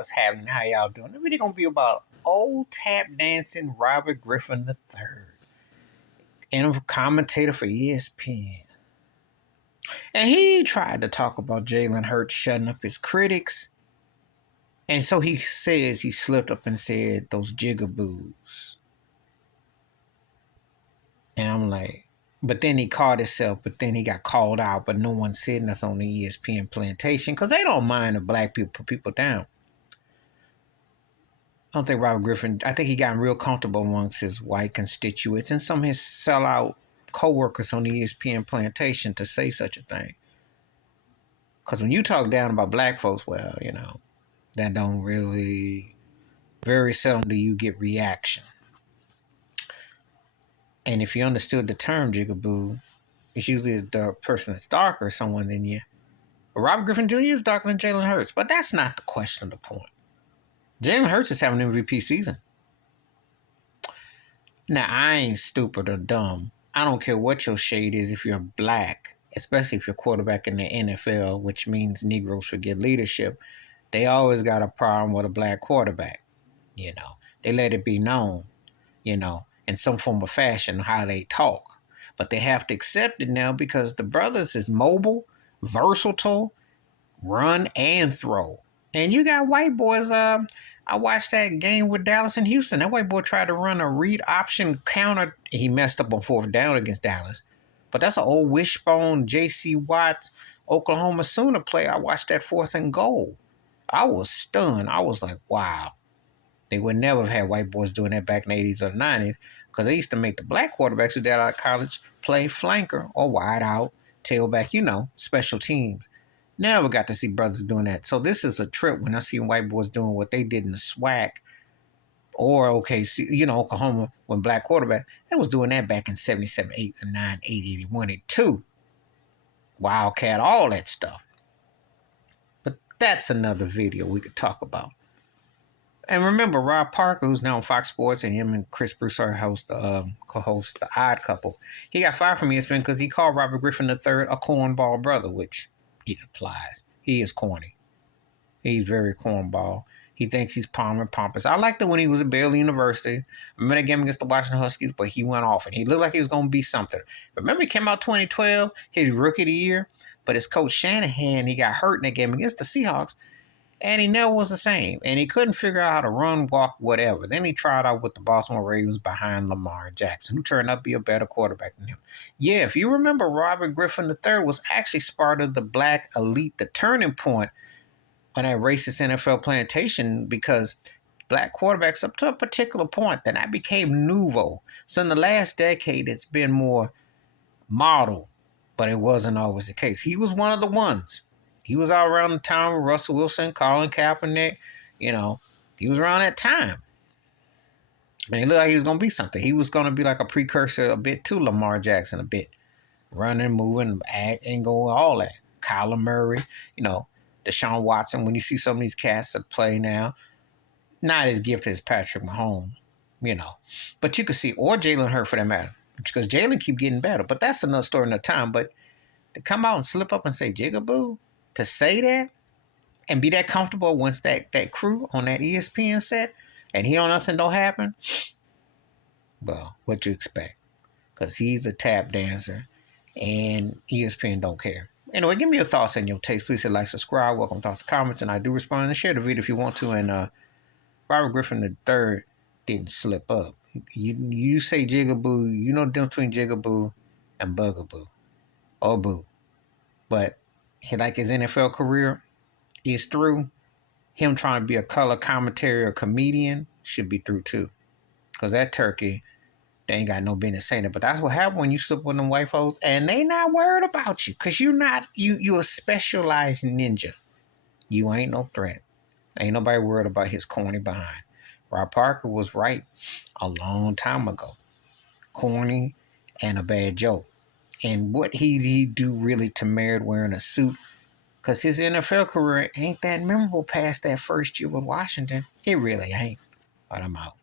what's happening? How y'all doing? The video gonna be about old tap dancing Robert Griffin III, and a commentator for ESPN. And he tried to talk about Jalen Hurts shutting up his critics. And so he says he slipped up and said those jigaboos. And I'm like, but then he caught himself, but then he got called out, but no one said nothing on the ESPN plantation because they don't mind if black people put people down. I don't think Robert Griffin, I think he got real comfortable amongst his white constituents and some of his sellout co-workers on the ESPN plantation to say such a thing. Because when you talk down about black folks, well, you know, that don't really, very seldom do you get reaction. And if you understood the term jigaboo, it's usually the person that's darker or someone than you. But Robert Griffin Jr. is darker than Jalen Hurts. But that's not the question of the point. Jalen Hurts is having an MVP season. Now, I ain't stupid or dumb. I don't care what your shade is if you're black, especially if you're quarterback in the NFL, which means Negroes should get leadership. They always got a problem with a black quarterback. You know, they let it be known, you know, in some form of fashion how they talk. But they have to accept it now because the brothers is mobile, versatile, run and throw. And you got white boys. I watched that game with Dallas and Houston. That white boy tried to run a read option counter. He messed up on fourth down against Dallas. But that's an old wishbone J.C. Watts, Oklahoma Sooner play. I watched that 4th and goal. I was stunned. I was like, wow. They would never have had white boys doing that back in the 80s or 90s because they used to make the black quarterbacks who got out of college play flanker or wide out, tailback, you know, special teams. Never got to see brothers doing that. So this is a trip when I see white boys doing what they did in the SWAC or OKC, you know, Oklahoma when black quarterback. They was doing that back in 77, 8, 9, 8, 81, 82. Wildcat, all that stuff. But that's another video we could talk about. And remember, Rob Parker, who's now on Fox Sports, and him and Chris Broussard co-host The Odd Couple. He got fired from ESPN because he called Robert Griffin III a cornball brother, which it applies. He is corny. He's very cornball. He thinks he's palm and pompous. I liked it when he was at Baylor University. I remember that game against the Washington Huskies, but he went off and he looked like he was going to be something. Remember he came out 2012, his rookie of the year, but his coach Shanahan, he got hurt in that game against the Seahawks. And he never was the same. And he couldn't figure out how to run, walk, whatever. Then he tried out with the Baltimore Ravens behind Lamar Jackson, who turned out to be a better quarterback than him. Yeah, if you remember, Robert Griffin III was actually part of the black elite, the turning point on that racist NFL plantation because black quarterbacks up to a particular point, then that became nouveau. So in the last decade, it's been more model, but it wasn't always the case. He was one of the ones. He was out around the time with Russell Wilson, Colin Kaepernick. You know, he was around that time. And he looked like he was going to be something. He was going to be like a precursor a bit to Lamar Jackson, a bit. Running, moving, acting, going, all that. Kyler Murray, you know, Deshaun Watson. When you see some of these cats that play now, not as gifted as Patrick Mahomes, you know. But you could see, or Jalen Hurts for that matter. Because Jalen keep getting better. But that's another story another time. But to come out and slip up and say jigaboo, to say that and be that comfortable once that crew on that ESPN set and he don't nothing don't happen, well, what you expect? Because he's a tap dancer and ESPN don't care. Anyway, give me your thoughts and your takes. Please hit like, subscribe, welcome thoughts, comments, and I do respond and share the video if you want to. And Robert Griffin III didn't slip up. You say jigaboo, you know the difference between jigaboo and bugaboo or boo. But like his NFL career is through, him trying to be a color commentator or comedian should be through too. Because that turkey, they ain't got no business saying it. But that's what happened when you slip with them white folks and they not worried about you. Because you a specialized ninja. You ain't no threat. Ain't nobody worried about his corny behind. Rob Parker was right a long time ago. Corny and a bad joke. And what he do really to merit wearing a suit? Because his NFL career ain't that memorable past that first year with Washington. It really ain't. But I'm out.